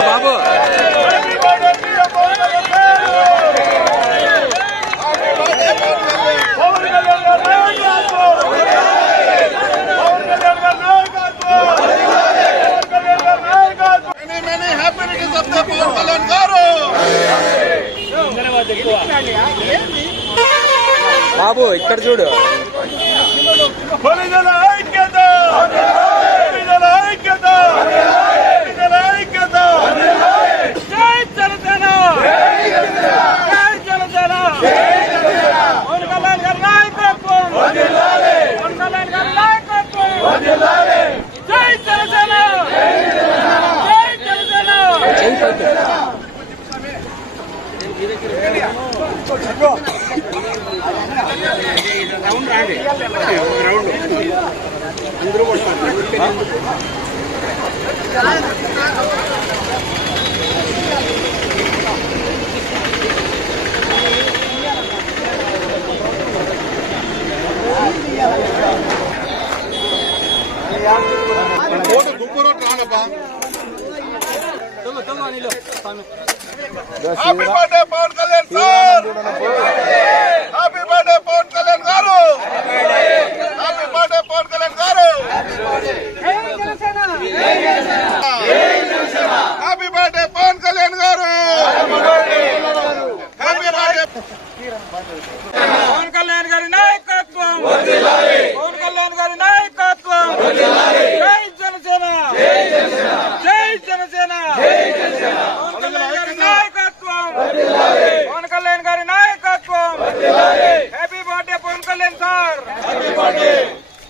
బాబు బాబు ఇక్కడ చూడు చెయ్యి పైకి ఓటు దుమ్ము road రానప్పా happy birthday Pawan Kalyan sir happy birthday Pawan Kalyan గారు హ్యాపీ బర్త్డే పవన్ కళ్యాణ్ గారు హ్యాపీ బర్త్డే పవన్ కళ్యాణ్ గారు హ్యాపీ బర్త్డే పవన్ కళ్యాణ్ గారి నాయకత్వం పవన్ కళ్యాణ్ గారి నాయకత్వం జై జనసేన జై జనసేన పవన్ కళ్యాణ్ గారి నాయకత్వం పవన్ కళ్యాణ్